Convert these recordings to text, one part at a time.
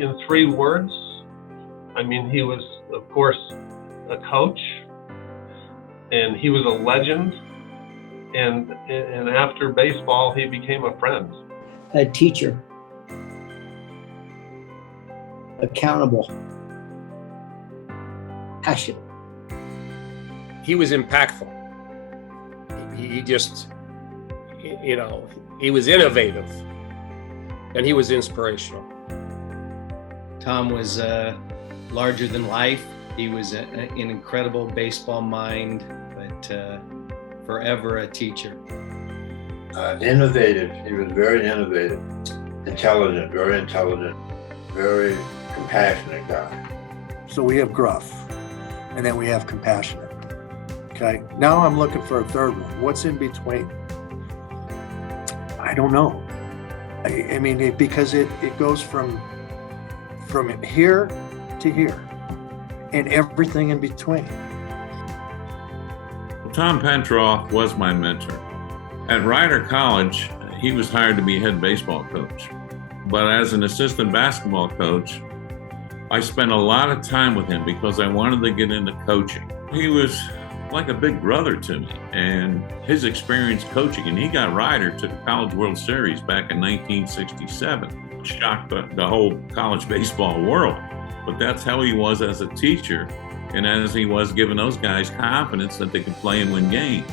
in 3 words, I mean, he was, of course, a coach, and he was a legend. And after baseball, he became a friend. A teacher. Accountable. Passionate. He was impactful. He just, you know, he was innovative, and he was inspirational. Tom was larger than life. He was an incredible baseball mind, but forever a teacher. Innovative. He was very innovative. Intelligent, very compassionate guy. So we have gruff, and then we have compassionate. Okay, now I'm looking for a third one. What's in between? I don't know. I mean, because it goes from here to here, and everything in between. Tom Petroff was my mentor. At Rider College, he was hired to be head baseball coach. But as an assistant basketball coach, I spent a lot of time with him because I wanted to get into coaching. He was like a big brother to me, and his experience coaching, and he got Rider to the College World Series back in 1967. Shocked the whole college baseball world. But that's how he was as a teacher, and as he was giving those guys confidence that they could play and win games.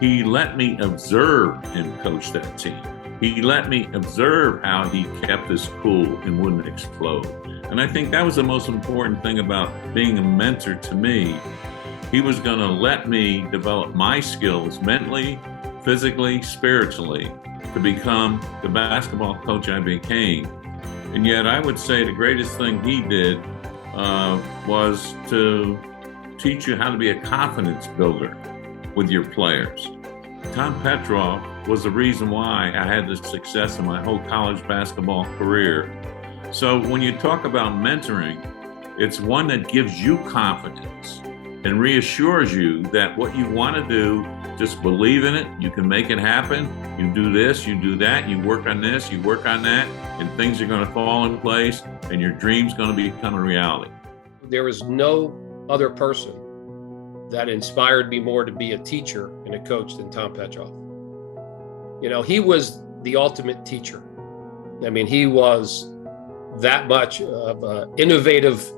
He let me observe him coach that team. He let me observe how he kept his cool and wouldn't explode. And I think that was the most important thing about being a mentor to me. He was going to let me develop my skills mentally, physically, spiritually to become the basketball coach I became. And yet I would say the greatest thing he did was to teach you how to be a confidence builder with your players. Tom Petroff was the reason why I had the success in my whole college basketball career. So when you talk about mentoring, it's one that gives you confidence and reassures you that what you want to do, just believe in it, you can make it happen, you do this, you do that, you work on this, you work on that, and things are going to fall in place, and your dream's going to become a reality. There was no other person that inspired me more to be a teacher and a coach than Tom Petroff. You know, he was the ultimate teacher. I mean, he was that much of an innovative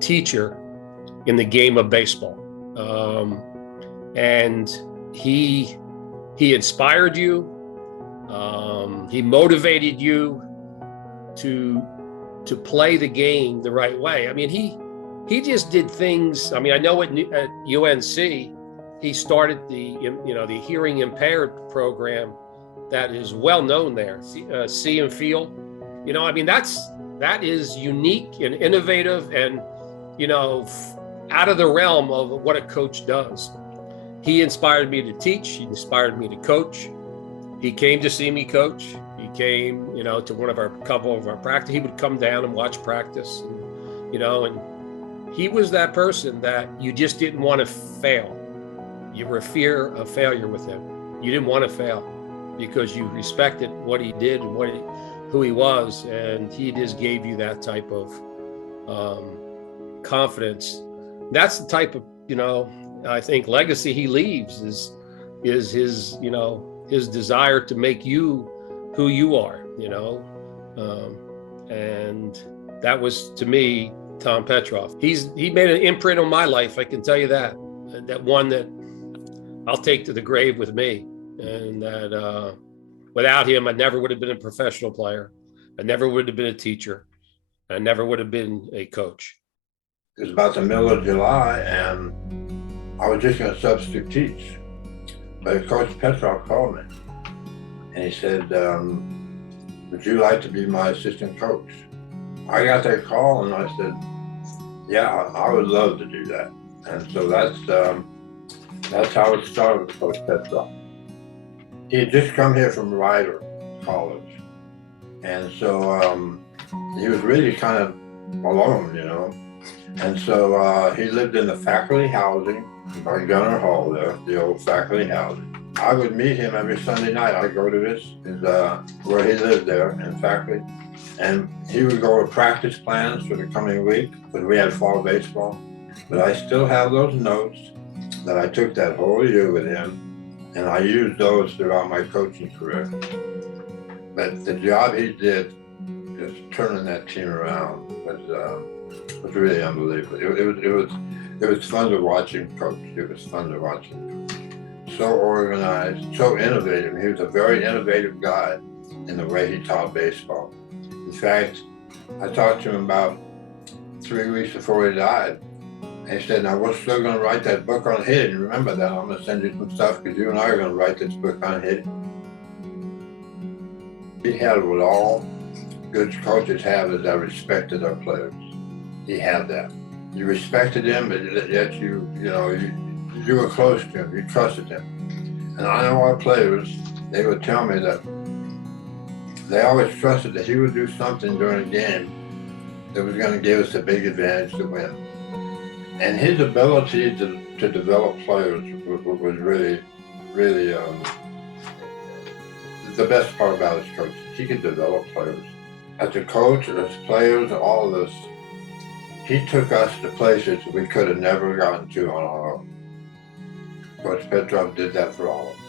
teacher in the game of baseball. And he inspired you. He motivated you to play the game the right way. I mean, he just did things. I mean, I know at UNC, he started the hearing impaired program that is well known there, See and Feel. You know, I mean, that is unique and innovative and, you know, out of the realm of what a coach does. He inspired me to teach. He inspired me to coach. He came to see me coach. He came, you know, to couple of our practice. He would come down and watch practice, and, you know, and he was that person that you just didn't want to fail. You were fear of failure with him. You didn't want to fail because you respected what he did and who he was, and he just gave you that type of confidence. That's the type of, you know, I think legacy he leaves is his, you know, his desire to make you who you are, you know, and that was, to me, Tom Petroff. He made an imprint on my life, I can tell you that one that I'll take to the grave with me, and that without him, I never would have been a professional player. I never would have been a teacher. I never would have been a coach. It was about the middle of July, and I was just going to substitute teach. But Coach Petroff called me, and he said, would you like to be my assistant coach? I got that call, and I said, yeah, I would love to do that. And so that's how it started with Coach Petroff. He had just come here from Rider College, and so he was really kind of alone, you know. And so he lived in the faculty housing by Gunner Hall there, the old faculty housing. I would meet him every Sunday night. I'd go to this, where he lived there in Factory, and he would go with practice plans for the coming week, because we had fall baseball. But I still have those notes that I took that whole year with him, and I used those throughout my coaching career. But the job he did, just turning that team around, was really unbelievable. It was fun to watch him coach. It was fun to watch him coach. So organized, so innovative. He was a very innovative guy in the way he taught baseball. In fact, I talked to him about 3 weeks before he died. And he said, now we're still going to write that book on hitting. Remember that. I'm going to send you some stuff because you and I are going to write this book on hitting. He had what all good coaches have, is that respected our players. He had that. You respected him, but yet you were close to him. You trusted him. And I know our players, they would tell me that they always trusted that he would do something during a game that was going to give us a big advantage to win. And his ability to develop players was really, really the best part about his coaching. He could develop players. As a coach, as players, all of us, he took us to places we could have never gotten to on our own. Coach Petroff did that for all of us.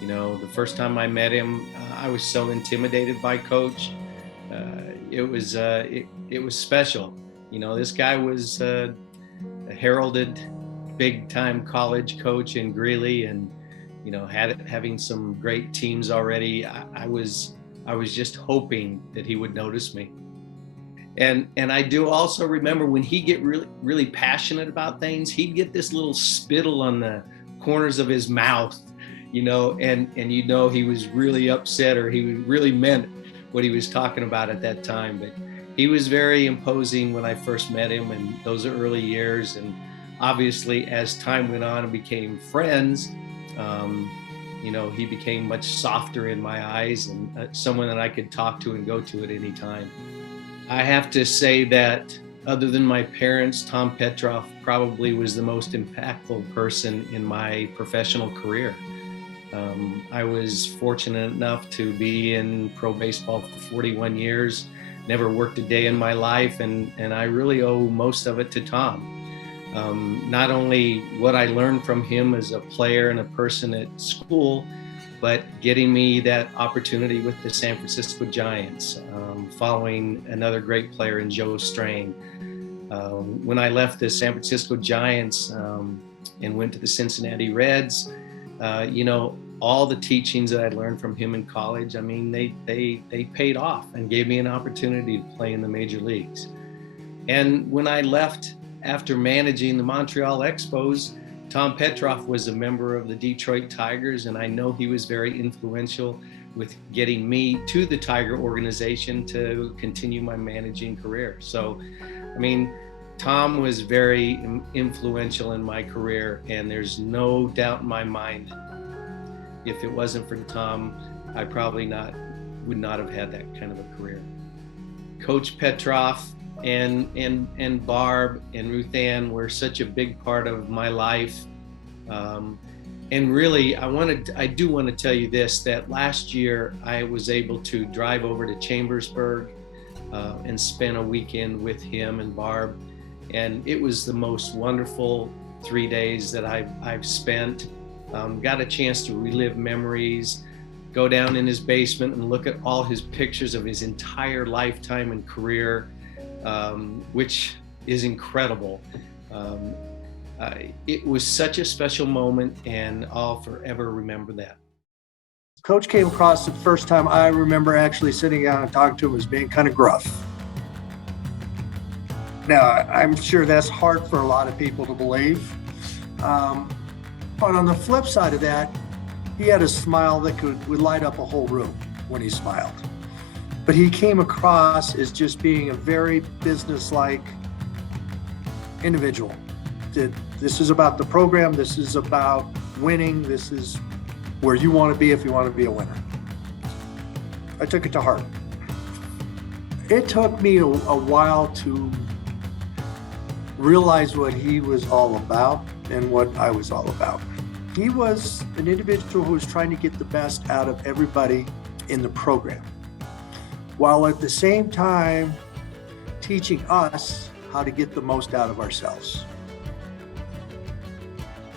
You know, the first time I met him, I was so intimidated by Coach. It was special. You know, this guy was a heralded big-time college coach in Greeley, and you know, having some great teams already. I was just hoping that he would notice me. And I do also remember when he get really passionate about things, he'd get this little spittle on the corners of his mouth, you know, and you know he was really upset, or he really meant what he was talking about at that time. But he was very imposing when I first met him in those early years. And obviously, as time went on and became friends, you know, he became much softer in my eyes, and someone that I could talk to and go to at any time. I have to say that other than my parents, Tom Petroff probably was the most impactful person in my professional career. I was fortunate enough to be in pro baseball for 41 years, never worked a day in my life, and I really owe most of it to Tom. Not only what I learned from him as a player and a person at school, but getting me that opportunity with the San Francisco Giants, following another great player in Joe Strain. When I left the San Francisco Giants and went to the Cincinnati Reds, you know, all the teachings that I learned from him in college, I mean, they paid off and gave me an opportunity to play in the major leagues. And when I left after managing the Montreal Expos, Tom Petroff was a member of the Detroit Tigers, and I know he was very influential with getting me to the Tiger organization to continue my managing career. So, I mean, Tom was very influential in my career, and there's no doubt in my mind, if it wasn't for Tom, I probably would not have had that kind of a career. Coach Petroff and Barb and Ruth Ann were such a big part of my life. And really, I do want to tell you this, that last year I was able to drive over to Chambersburg and spend a weekend with him and Barb. And it was the most wonderful 3 days that I've spent. Got a chance to relive memories, go down in his basement and look at all his pictures of his entire lifetime and career, which is incredible. It was such a special moment, and I'll forever remember that. Coach came across the first time I remember actually sitting down and talking to him as being kind of gruff. Now, I'm sure that's hard for a lot of people to believe. But on the flip side of that, he had a smile that would light up a whole room when he smiled. But he came across as just being a very business-like individual. This is about the program, this is about winning, this is where you want to be if you want to be a winner. I took it to heart. It took me a while to realize what he was all about and what I was all about. He was an individual who was trying to get the best out of everybody in the program, while at the same time teaching us how to get the most out of ourselves.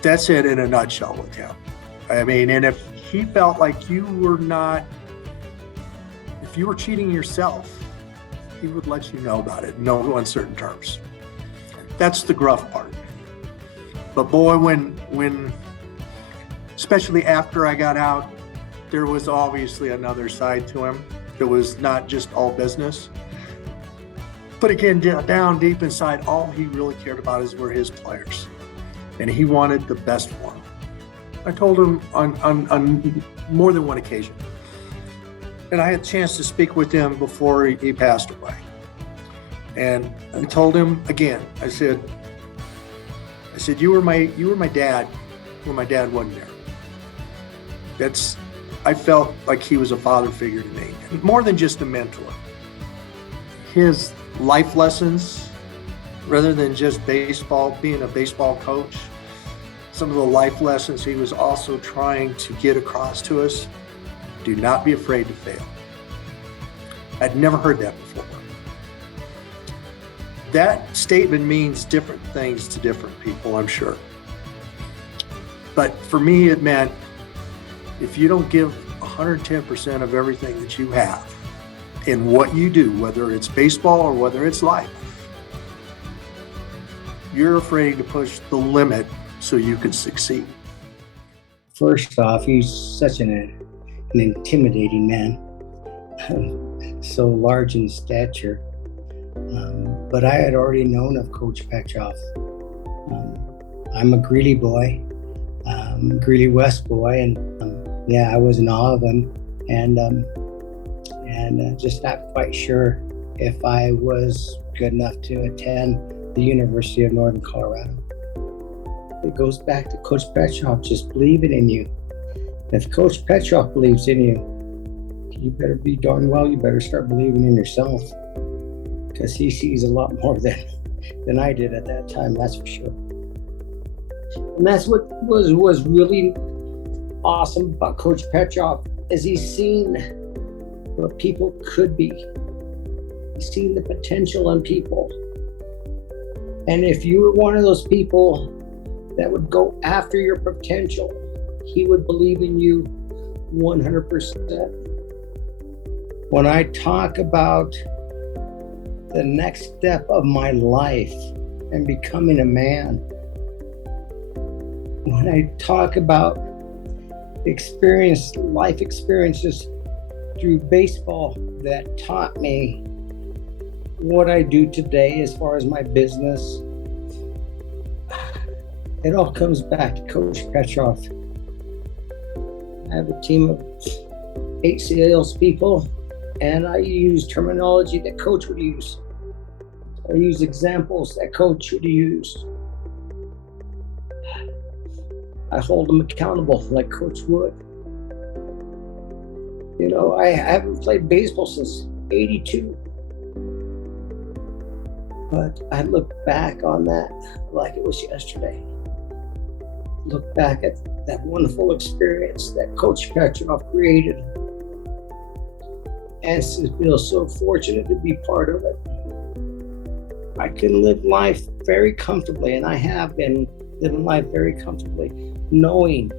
That's it in a nutshell with him. I mean, and if he felt like you were cheating yourself, he would let you know about it in no uncertain terms. That's the gruff part. But boy, when especially after I got out, there was obviously another side to him. It was not just all business. But again, down deep inside, all he really cared about were his players. And he wanted the best for them. I told him on more than one occasion. And I had a chance to speak with him before he passed away. And I told him again, I said, you were my dad when my dad wasn't there. I felt like he was a father figure to me, more than just a mentor. His life lessons, rather than just baseball, being a baseball coach, some of the life lessons he was also trying to get across to us. Do not be afraid to fail. I'd never heard that before. That statement means different things to different people, I'm sure. But for me, it meant if you don't give 110% of everything that you have in what you do, whether it's baseball or whether it's life, you're afraid to push the limit so you can succeed. First off, he's such an intimidating man, so large in stature. But I had already known of Coach Petroff. I'm a Greeley boy, Greeley West boy, and I was in awe of him, and just not quite sure if I was good enough to attend the University of Northern Colorado. It goes back to Coach Petroff just believing in you. If Coach Petroff believes in you, you better be darn well, you better start believing in yourself, because he sees a lot more than I did at that time, that's for sure. And that's what was really awesome about Coach Petroff, is he's seen what people could be. He's seen the potential in people. And if you were one of those people that would go after your potential, he would believe in you 100%. When I talk about the next step of my life and becoming a man, when I talk about life experiences through baseball that taught me what I do today as far as my business, it all comes back to Coach Petroff. I have a team of 8 salespeople, and I use terminology that Coach would use. I use examples that Coach would use. I hold them accountable like Coach would. You know, I haven't played baseball since '82. But I look back on that like it was yesterday. Look back at that wonderful experience that Coach Petroff created, and feel so fortunate to be part of it. I can live life very comfortably, and I have been living life very comfortably, knowing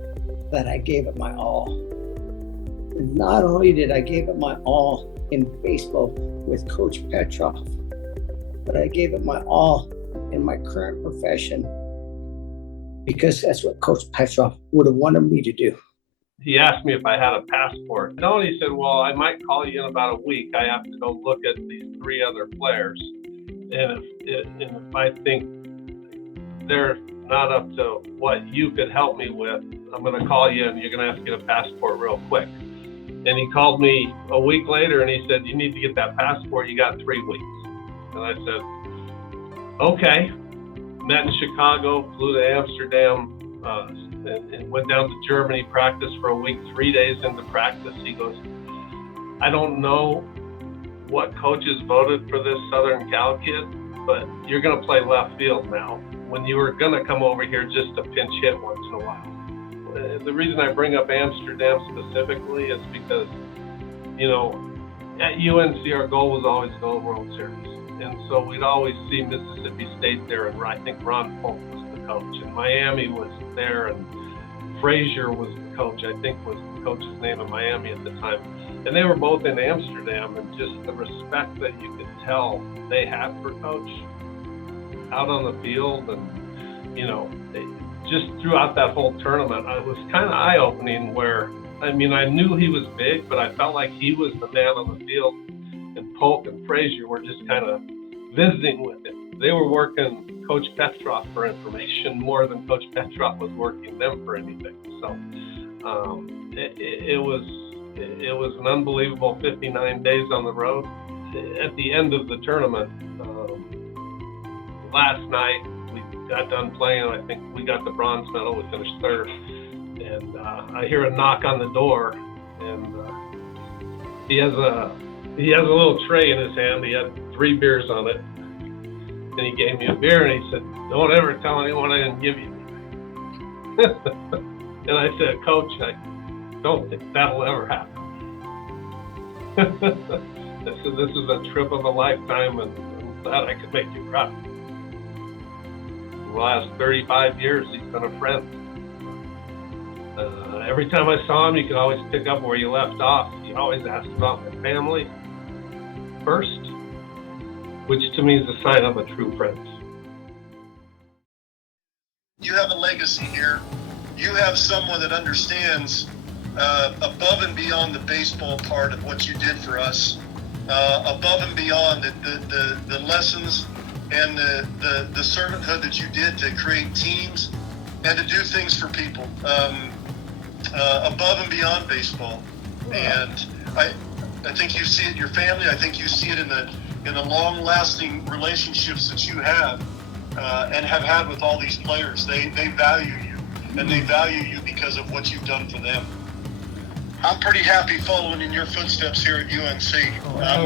that I gave it my all. And not only did I give it my all in baseball with Coach Petroff, but I gave it my all in my current profession, because that's what Coach Petroff would have wanted me to do. He asked me if I had a passport. No, and he said, well, I might call you in about a week. I have to go look at these 3 other players. And if I think they're not up to what you could help me with, I'm going to call you and you're going to have to get a passport real quick. And he called me a week later and he said, you need to get that passport. You got 3 weeks. And I said, okay. Met in Chicago, flew to Amsterdam, and went down to Germany, practiced for a week. 3 days into practice, he goes, I don't know what coaches voted for this Southern Cal kid, but you're going to play left field now, when you were going to come over here just to pinch hit once in a while. the reason I bring up Amsterdam specifically is because, you know, at UNC our goal was always to go to World Series. And so we'd always see Mississippi State there, and I think Ron Polk was the coach. And Miami was there, and Frazier was the coach, I think was the coach's name in Miami at the time. And they were both in Amsterdam, and just the respect that you could tell they had for Coach out on the field. And, you know, just throughout that whole tournament, it was kind of eye-opening where, I mean, I knew he was big, but I felt like he was the man on the field, and Polk and Frazier were just kind of visiting with him. They were working Coach Petroff for information more than Coach Petroff was working them for anything. So it was an unbelievable 59 days on the road. At the end of the tournament, last night we got done playing. I think we got the bronze medal. We finished third, and I hear a knock on the door, and he has a little tray in his hand. He had 3 beers on it, and he gave me a beer, and he said, "Don't ever tell anyone I didn't give you." And I said, "Coach, I don't think that'll ever happen." I said, "This is a trip of a lifetime, and I'm glad I could make you proud." The last 35 years, he's been a friend. Every time I saw him, you could always pick up where you left off. He always asked about my family first, which to me is a sign of a true friend. You have a legacy here. You have someone that understands above and beyond the baseball part of what you did for us, above and beyond the lessons and the servanthood that you did to create teams and to do things for people, above and beyond baseball. And I think you see it in your family. I think you see it in the long-lasting relationships that you have and have had with all these players. They value you, and they value you because of what you've done for them. I'm pretty happy following in your footsteps here at UNC. I'm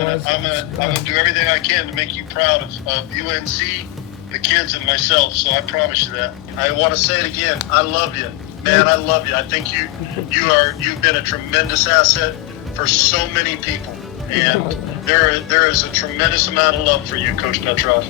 gonna do everything I can to make you proud of UNC, the kids, and myself. So I promise you that. I want to say it again. I love you, man. I love you. I think you've been a tremendous asset for so many people, and there is a tremendous amount of love for you, Coach Petroff.